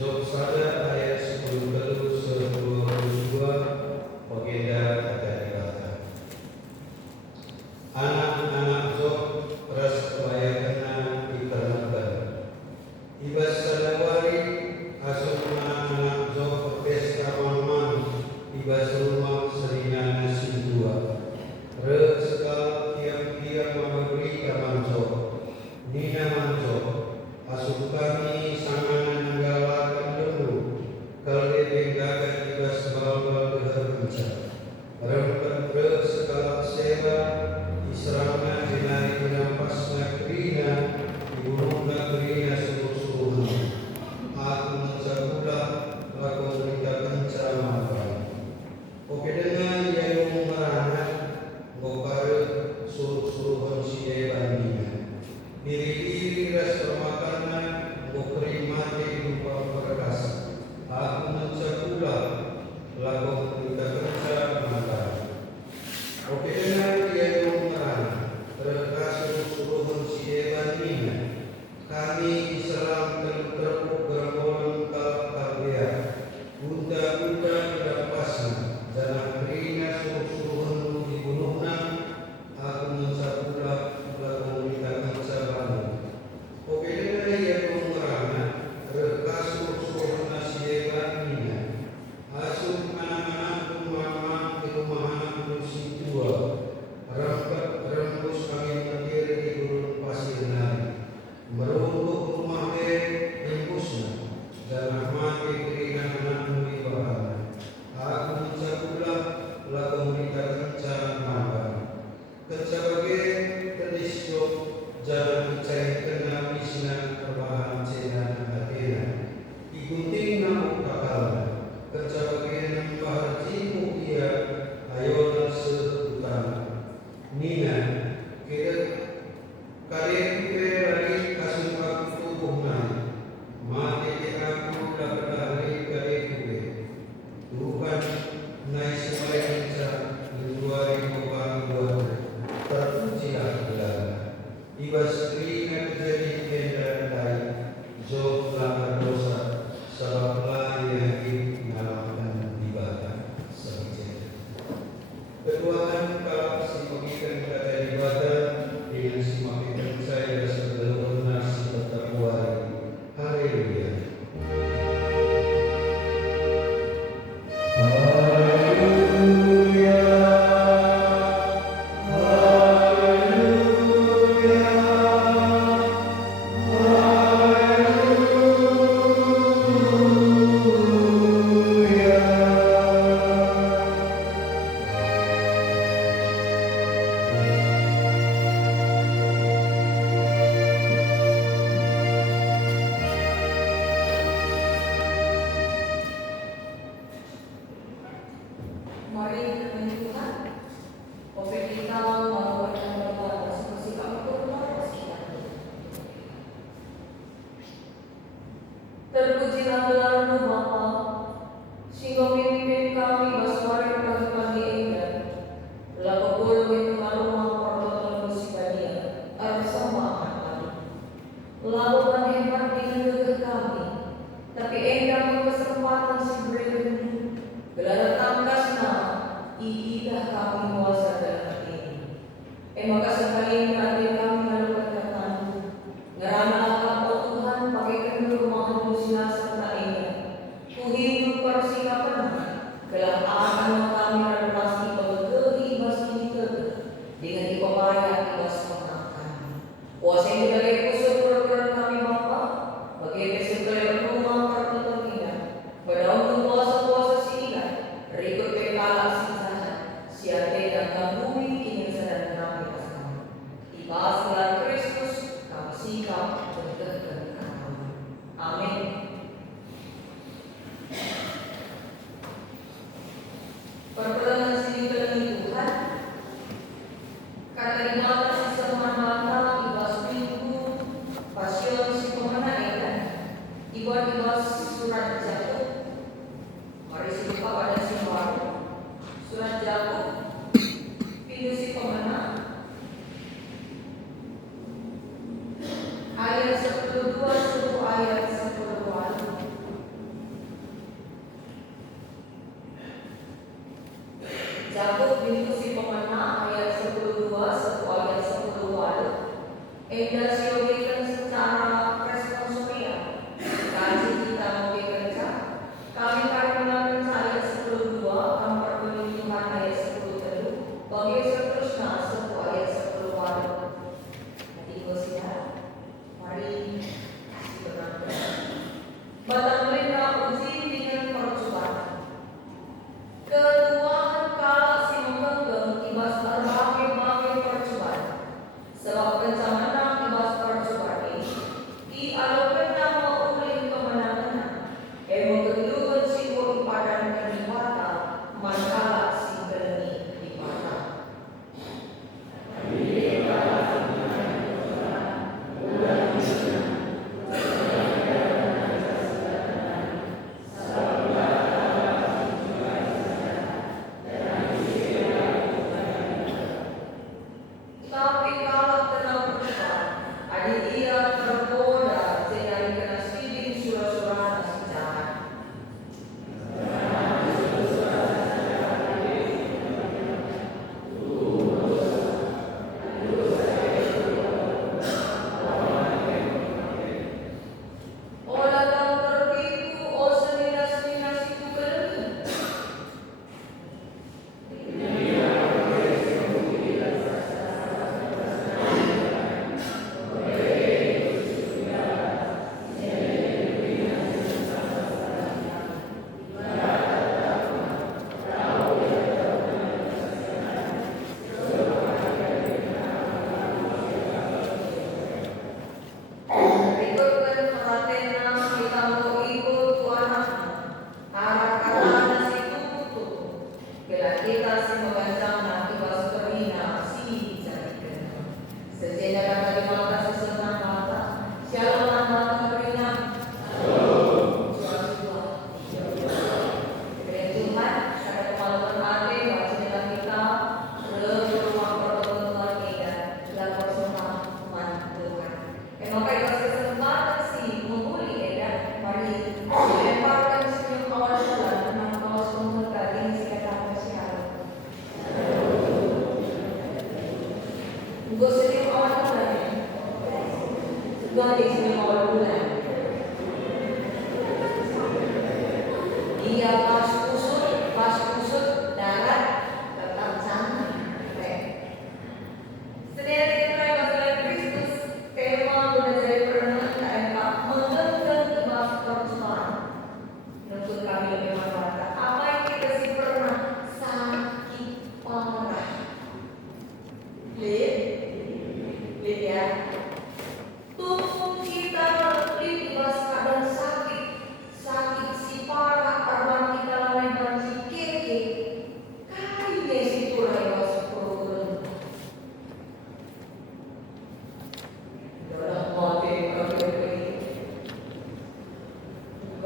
Job 1 ayat 10 terus 22 Pogenda kata dibata. Anak-anak Job ras kelayakana dikarenakan. Ibas sadawari asup anak-anak Job pesta mamang ibas rumah serina nasi dua. Re sekal tiap-tiap memberi kaman Job. Nina manjo asup kami sanganan nanggalakan dulu. Kalde benggagat ibas balbal dehar kenca. Rempet re sekal sewa Israna dinari penampasna kerina dibunuhna kerina suruh-suruhna. Aku mencakulah laku berita kenca makan. Oke dengan yang merana ngokare suruh-suruhan si ebaninya. Diri-diri ras permakanan ngokri mati lupa perkas. Aku mencakulah laku berita kenca makan. Oke dengan yang terkas suruh-suruhan si ebaninya. Kami diserang terpuk gerombolan kalbea. Unta-unta kedapasna. Jangan kerina suruh-suruhan dibunuhna. Aku mencakulah laku berita kenca banu. Oke dengan yang mengerana terkas suruh-suruhan si ebaninya. Asup anak-anak rumah di rumah anak si tua. Rempet rembus angin petir di gurun pasir nari. Meruntuh rumah embusna. Jangan mati kerina anakmu di bahana. Aku mencakulah laku berita kenca makan. Kenca bagi kedis Job jangan percaya kena bisna perbahan cena Athena. Igunting namuk kakalna. Kenca bagi nambah jimu dia ayona seutama. Nina kalian lagi kasih aku tubuh nai. Mati di aku dapat hari kalian Tuhan naik semai kenca menjuari kembang buat terpujilah gelar. Ibas kerina terjadi kenda dai. Job langgar dosa sebablah yang mengalahkan dibata sahaja. Keduaan kalau si pemikiran kata dibata dengan si makikan saya sebelum nasi bertakwari. Haleluya. Mari kita menyebutkan Open kita melakukan perbuatan seperti kamu berbuat sekian. Terpujilah gelar-Mu Bapa, sehingga pimpin kami baswari pagi-pagi indah. Lalu puluh itu rumah perbuatan musikania, bersama kami. Lalu hebat dengan gegah kami, tapi endah kesempatan si berikutnya. Gelar tangkasna, iidah kami muasa dalam ini. Maka sekali hati kami lalu berkatamu, ngeramalah kamu Tuhan pakai kendur rumah musina serta ingat. Ku hidup persikapan, gelar akan kami dan pasti begehi ibas ini dengan ipapaya ibas menangkan. Kuasa yang dari kusur program kami Bapa, bagi besok rumah perbuatan indah. Berdaun kuasa-kuasa sila, berikut pekala sisahan, siate dan kambumi kini sedang kami asam. Ibas gelar Kristus, kami sikap berdekat kami. Amin. Perkenalan sini kelengi Tuhan, kata dimana si semana ibas minggu, pasion si pemana ikan, ibas surat Jakub. Mari siapa pada si baru surat Jakub pintu si pemenang ayat 12 ayat 10.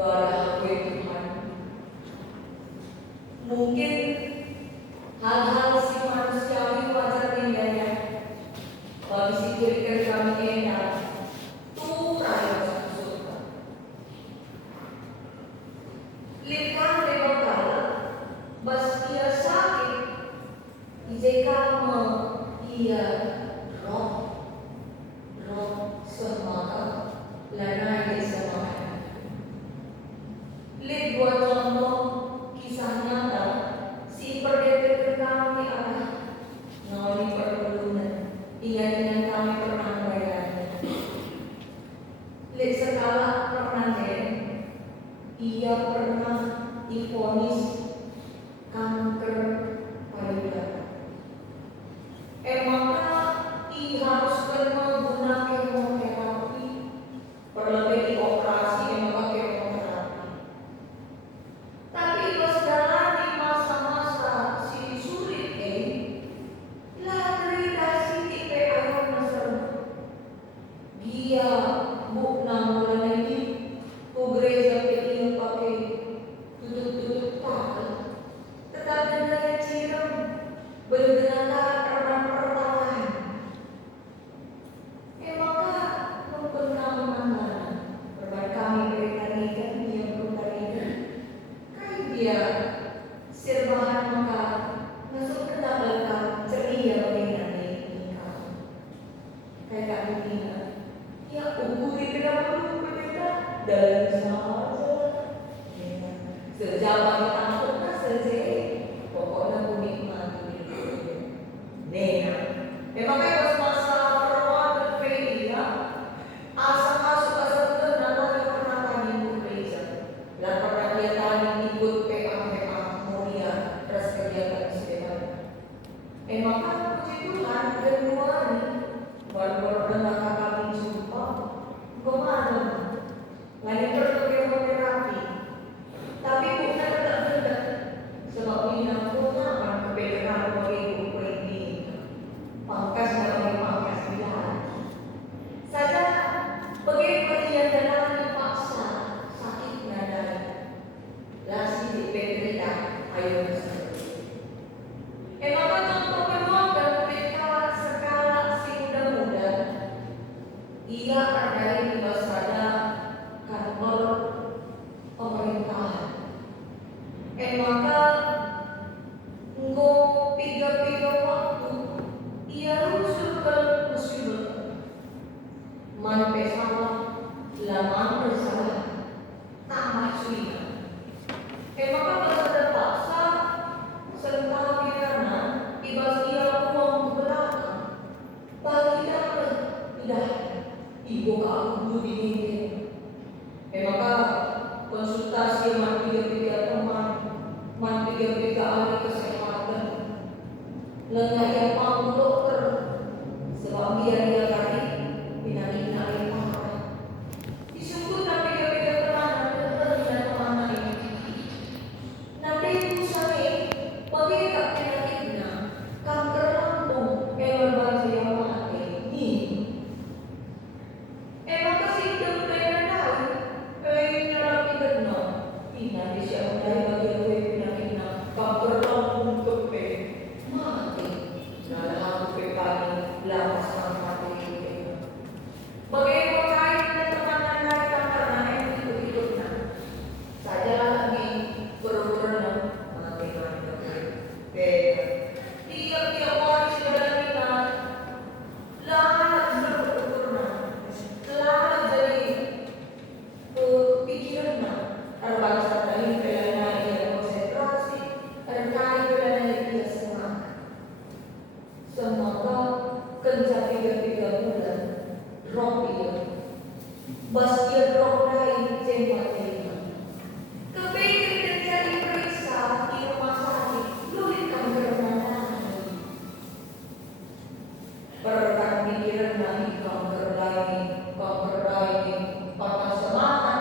Doa aku Tuhan. Mungkin hal-hal si manusiawi wajar indahnya bagi si kiri kami enak tuh raya surga. Lihat bakal bas ia sakit jika ia roh semaka lanai semaka. Lihat dua contoh kisah nyata si pendeta kami adalah ngawali perkebunan. Ingat dengan kami pernah melayani. Lihat sekala pernah ia pernah divonis kanker payudara. Maka ia harus menggunakan kemoterapi, perlebih di operasi maka kemoterapi. Tapi pas dalam di masa-masa si sulit lari tipe ayam nasar. Dia bukna mulai di gereja dia pakai tutup tangan. Tetapi dia cium berdengar perlahan. Maka memperkenalkan berbagai kami bertarikan dia bertarikan. Kayak dia serbahan maka masuk ke dalam ceria dengan nikah. Kayak kami bilang, ya ukuri tidak perlu berbeda dalam sama aja. Sejauh kita pernah selesai, pokoknya aku nikmati dulu. Memang pas masa perawatan gereja, asal masuk asal ke nama yang pernah tadi gereja, dan pernah dia tadi ikut PA Mulia terus kegiatan istimewa. Maka puji Tuhan Januari baru dengan kami jumpa kemarin, lain perlu kemoterapi, tapi bukan tidak sebab ini aku akan kebenaran bagi buku ini. Pangkas dalam pangkas bilang saja bagaimana dia dalam dipaksa sakit nadai lasi diperita ayo maka contoh kedua dan mereka skala si muda-muda ia ada di basada kantor pemerintahan maka engkau tiga waktu ia rusuh ke musibah man pesalah laman bersalah tamat suina maka pada terpaksa serta kirana ibas ia uang belakang bagi tidak ibu aku dinginkan maka konsultasi man tiga teman man tiga ahli kesehatan lengah yang mampu dokter sebab dia kali binari parah disebut nabi tiga teman ini nabi usai bagi tak penyakitnya kanker lambung lebar yang mati ini maka si dokter tahu nyerap benar ini siapa dari bagi penyakitnya kanker lambung kepe mati dalam aku pekali lapas mati bagaimana kait dan tekanan dari karena itu saja lagi berulang mati tiap orang sudah kita lalat berulang lalat jadi pikiran terbangsa dari kelana dia konsentrasi terkait kelana dia semoga kerja 3 bulan drop dia bas dia drop dari jembat dia kepingin kerja diperiksa di rumah sakit lulit kanker mana perkan pikiran lagi kanker lagi patah semangat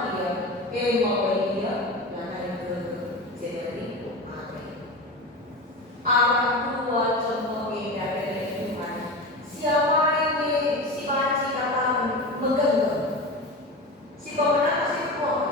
dia mau dia dan ke jeneri mati arah dua contoh beda dari Tuhan siapa ini si panci katakan menggenggam si pemenang pasti kuat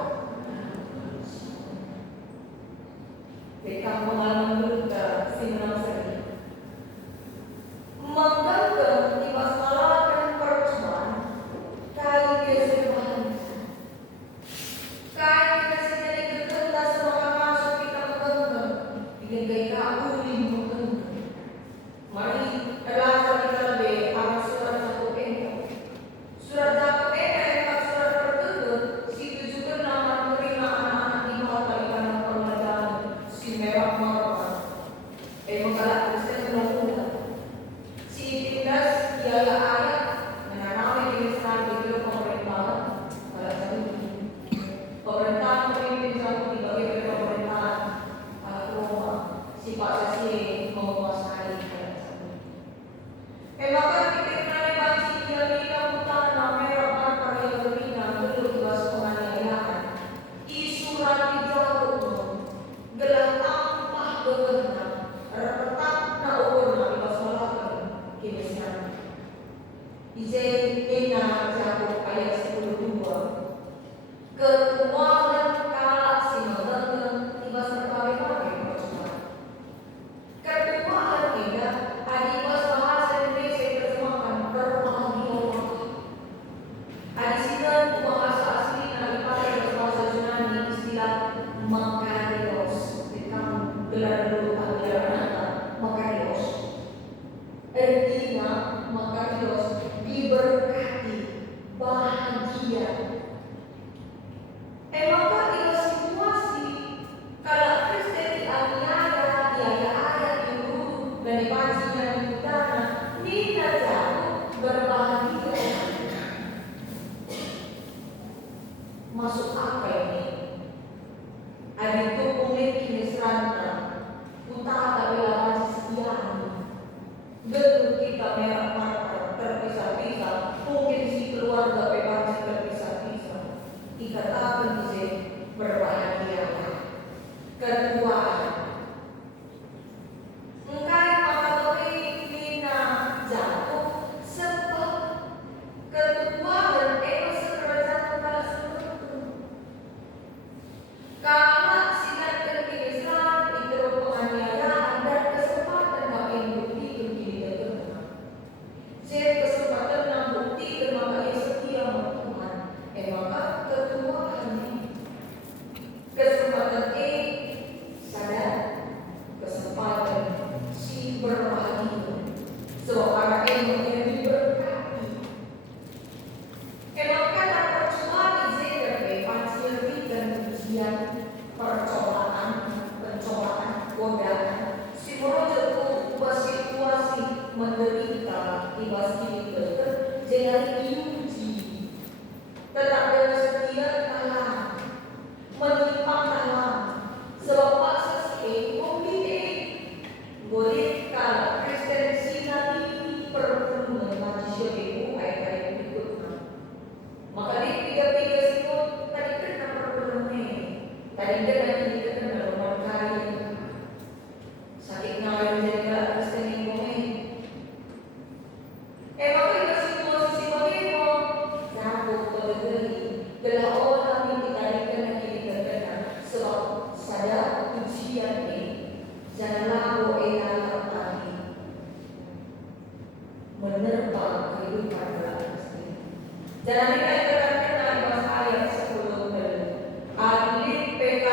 Makarios, ikang gelar dulu panggilan anak Makarios. Artinya Makarios diberkati, bahagia. Maka ilo situasi kalau Kristen dianiaya, diaya-aya, diurut, dan dipancinya di udara, Nina jauh berbahagia. Masuk akal ini. Ada itu umit kini seranta, utara bela setiaan. Gedung kita merah mata terpisah-pisah, mungkin si keluarga bebas terpisah-pisah. Ikatakan bisa berbahagia. Kedua, engkai maka Nina jatuh sebab kedua dan sekerajaan kala seluruh. Karena sinar kekinisan itu penganiayaan dan kesempatan kami bukti begini dan saya kesempatan yang bukti dan makanya setia Tuhan. Maka ketuaan kesempatan sadar kesempatan si berbahagia. Sebab para yang diberkati. Maka tak percuma izin panci dan ujian percobaan, godaan. Si merujuk ubah situasi menderita ibas kita jangan diuji. Tetap dengan setia kalah, menyimpang kalah. Sebab paksa si boleh kalau Kristen sinari pertemuan manusia ibu ayat berikutnya. Maka di tiga-tiga situ tadi kena pertemuan. Tadi kena dalam berkali sakit nalar jadi kalau Kristen yang komen. Maka di situasi bagaimana? Jatuh terjadi. Bila orang yang dikalikan dan dikatakan sebab sadar ujian ini janganlah enak lagi menerpa kehidupan dalam Kristen. Jangan dikatakan dalam ayat 10 adilin PK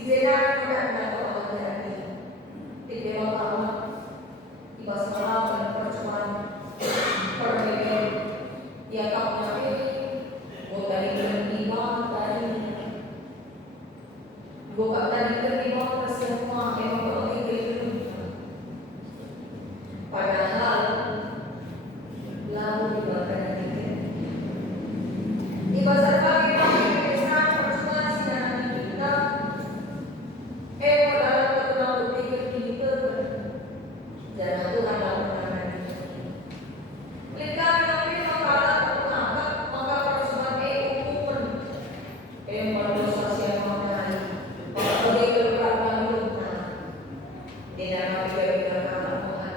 Izinakan maganda ko ang maganda. Itiwag ako. Ibas malaman, percuman, perbedaan. Yakap niya buat dari kelima tadi. Bukan dari kelima ke semua yang berarti padahal lalu dibakar itu. Ibas lagi bisa percuman sinar kita. Dalam terkenal berpikir kita jangan Tuhan dalam penangan kita nanti maka persoalan hukuman berdosa siapa mengenai bagi keberatan lupa di dalam keberatan Tuhan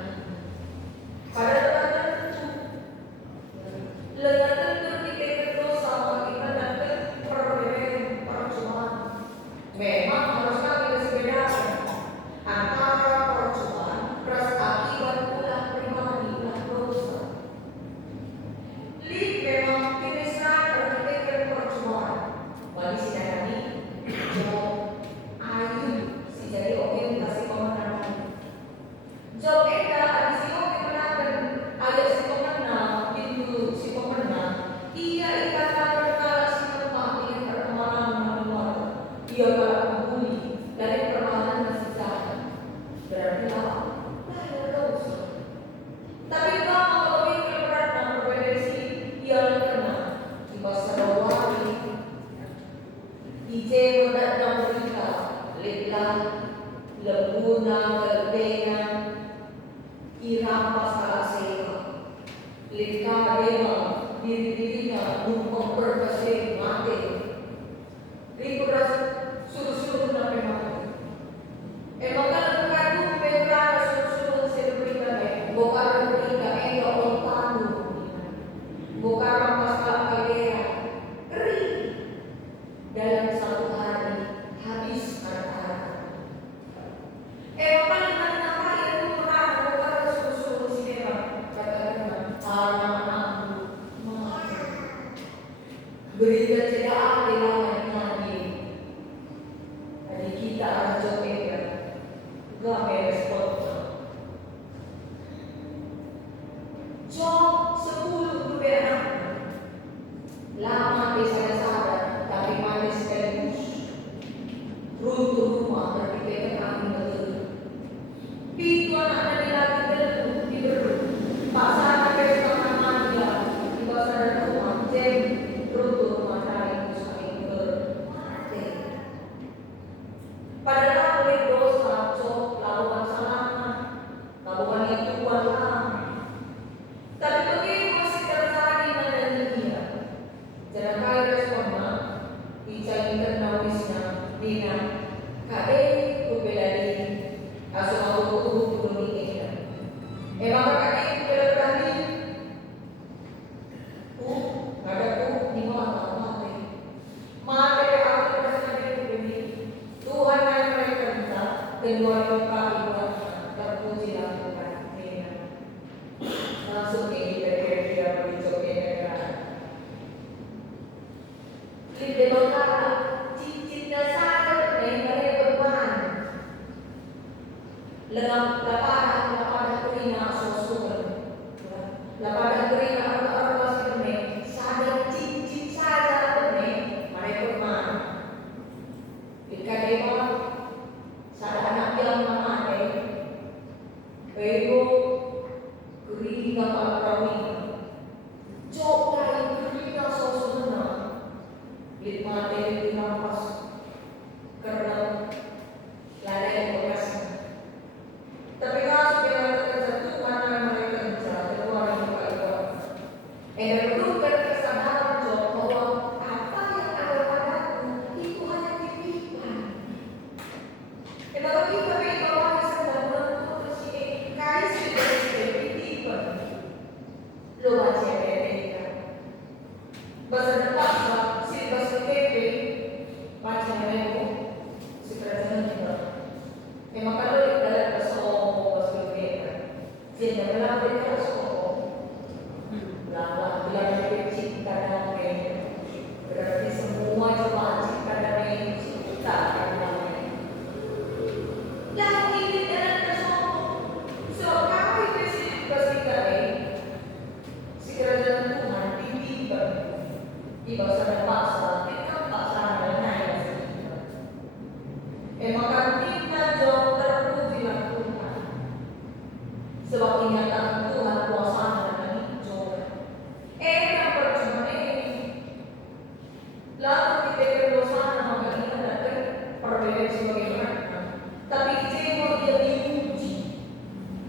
pada tertentu letakkan kita berdosa kita dapat perbedaan persoalan memang harus kami berbeda antara persoalan plus akibat pula pribadi dan dosa. Memang kirisan berpikir persoalan bagi si Dani, Job, Ayub, si jadi orientasi pemenangan. Job ada si pemenangan, ayat si pemenang, pintu si pemenang. Ia ikatan berkala si tempat dengan pertemanan menular. Ia kalah membuli dari perlawanan masih jahat. Berarti apa? Ada dosa. Tapi kalau lebih berat dan berbeda yang kena di masa wali ije mendatang berita lelah lebuna berbeda irampas kalah sewa leka dewa diri-dirinya numpang berkasih mati rikuras suruh-suruh sampai mati bahkan mengandung pembela suruh-suruh selebrita bokar berita enggak ontanu bukan rampas kalera kering dalam satu hari habis harta. Bahkan nama itu pernah bukan suruh-suruh sinema katakan anak-anakku berita tidak ada lawan lagi. Jadi kita harus coba gak merespon. Job 10 berbeda. Lama di sana tapi mati sekaligus. Runtuh rumah terpikirkan angin betul. Pintu anak dari lagi diberut. Pasar ke setengah mati di pasar rumah jam runtuh rumah dari musik mati. Padahal oleh dosa Job lakukan salah, lakukan yang Tuhan lah. Tapi begitu masih terjadi pada dunia. Jangan kaya responnya, bicara nawisnya, bina, kade kubeladi, asal aku belum ini. Maka kade kubeladi, ada di mana mati. Mati aku bersama ini. Tuhan yang mereka minta, kedua kali terpujilah Tuhan. Langsung ini kira-kira berbicara di belakang cinta saya dengan beban lengkap lapada kerina sosok lapada kerina orang sini sadar cincin saja mereka beban jika dewa sadar anak yang mana kerina para kami Job dari kerina sosoknya lima dari dirampas karena lalai bekas. Tapi kalau sudah terjatuh mana mereka bisa keluar dari itu. Belum berkesadaran Job bahwa apa yang ada padaku itu hanya titipan. Kalau kita bahwa sedang menentukan si kais dari titipan. Lo baca mereka. Bahasa depan si bahasa keke macam mereka si kerajaan kita. Memang kalau dalam bahasa bahasa keke, jadi dalam bahasa Lama bilang cinta damai berarti semua coba cinta damai cinta damai maka kita jauh terpujilah Tuhan. Sebab kenyataan Tuhan kuasa dan hijau. Yang percuma ini. Lalu kita berdosa maka kita datang perbedaan sebagai mereka. Tapi jiwa dia diuji.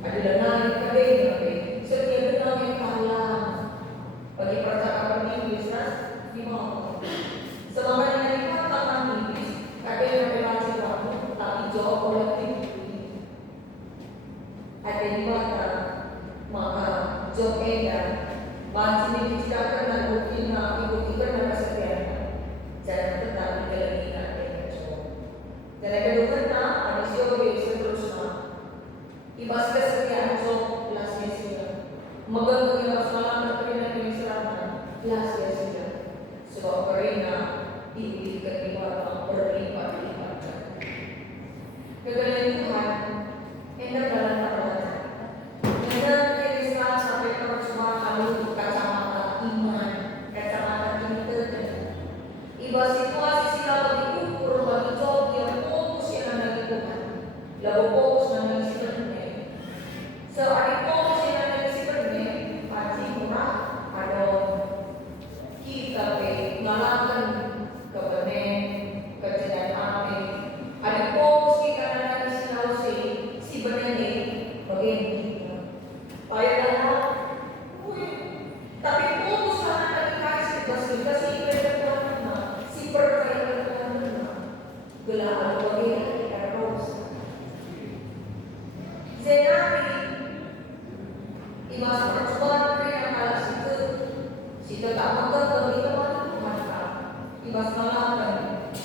Adalah naik kabeh setiap dengar yang kalah. Bagi percakapan Inggris di mana? Selama ini tangan Inggris, kadang relasi waktu tapi jauh kolektif. Ada di mana maka jauh edan masih diciptakan dan mungkin ikut-ikut dan kesetiaan. Jangan tetap dikelilingan dengan jauh. Dan yang kedua ada siapa seterusnya. Ibas kesetiaan jauh belasnya sudah. Megang dengan masalah terkena dengan serangan belasnya sudah. Sebab karena diberikan di bawah berlipat-lipat. Kegagalan Tuhan hendak dalam perbuatan. Hendak Islam sampai percuma lalu kacamata iman, kacamata kita. Iba situasi sila diukur bagi job yang fokus yang ada di Tuhan. Lalu fokus yang ada di sebenarnya. So ada fokus yang ada di sebenarnya pasti murah ada kita mengalahkan kebenaran kejadian api. Ada fokus kita ada di Sulawesi si benarnya begini. Payahlah, tapi fokus karena dikasih kasih kita si percaya Tuhan gelar bagi terus. Zenari imas percobaan yang kalah situ tak makan bagi teman maka imas melakukan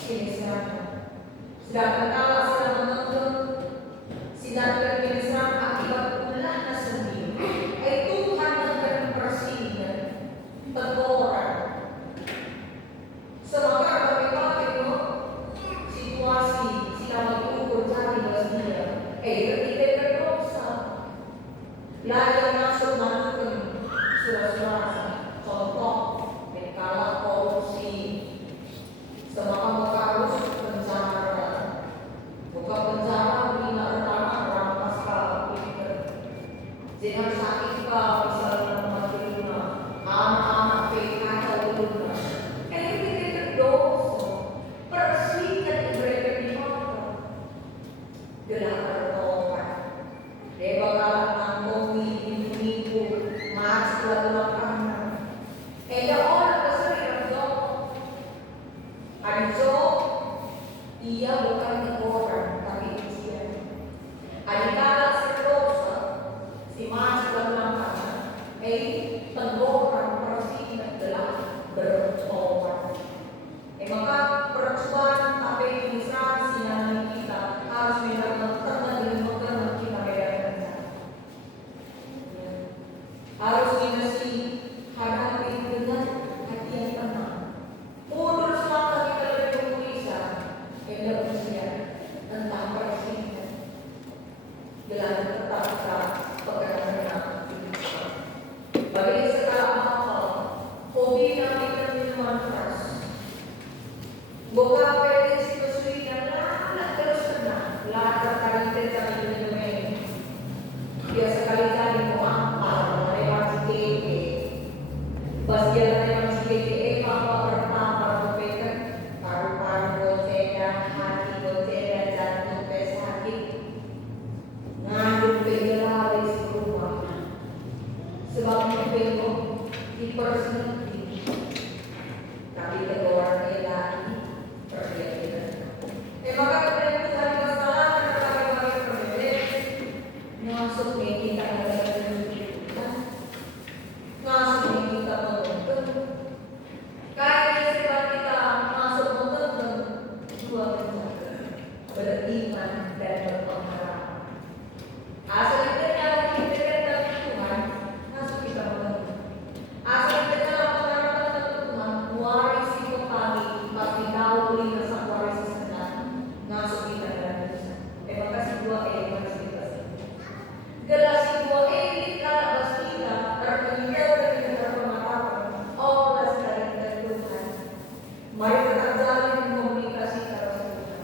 ini sedangkan kalah sedang menonton sedangkan ini akibat ulahnya sendiri. Tuhan akan bersihkan teguran. Semoga bagaimana situasi siapa itu cari bersihnya. Ketika berdosa, belajar masuk melakukan surah-surah. Contoh, kalah korupsi. Semoga harus penjara. Buka penjara bina pertama rampas kalau jangan sakit kau misalnya maksudnya anak-anak PK atau dulu. Kita berdosa bersihkan mereka di mata. Gelar bertobat. Dia bakal nangkomi ibu-ibu mas lakukan. Ada orang keserian job. Ada job. Ia bukan teguran tapi ujian. Ada kala berdosa. Si mas berlangkah, teguran bersih dan gelap bertobat. Maka percobaan apa yang diserasi dalam kita harus benar-benar dengan mengenal kita bedakan. Harus dinasti hadapi dengan hati yang tenang. Mundur selangkah kita dari pemulisan, hendak bersiap tentang persihnya. Gelar tetap kita pegang. Bagi segala hal, hobi kami dan minuman keras. Buka prediksi kesulitan lah terus tenang. Lah terkali terjadi minum. Dia sekali kali mau ampar lewat CGT. Pas jalan lewat CGT, apa bertambah berbeda. Paru-paru goceda, hati goceda, jantung sakit. Ngandung bela di rumah. Sebab itu dipersenuti. Tapi teguran dia lagi perbiayaan. Maka kemudian Tuhan masalah terkait perbedaan masuk kita masuk kita menonton. Karena sebab kita masuk menonton dua bencana beriman dan berpengalaman. Asal kita yang kita dari Tuhan masuk kita menonton. Asal kita dalam pengharapan Tuhan waris itu kami pasti tahu lima sang waris senang masuk kita dalam Tuhan. Terima kasih dua masih kita. Gelas dua kita pastinya terpindah dari pengetahuan. Oh, dari Tuhan. Mari tetap jalin komunikasi terus Tuhan.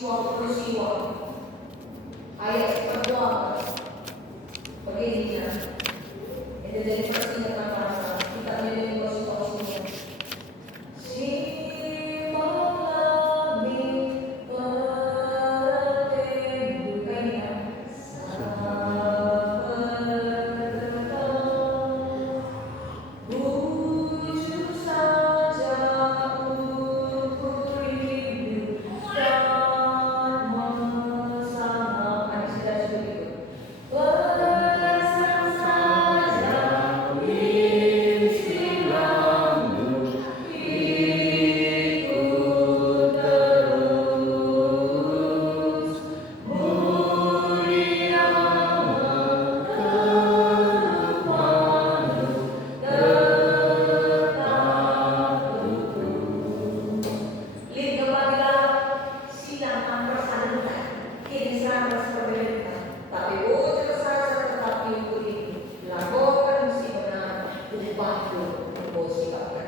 peristiwa ayat pertama begini ya. Itu dari persingkat kata kita menjadi konstitusinya. Tapi bocah tetap diukuri, lakukan si benar, upah pun sikap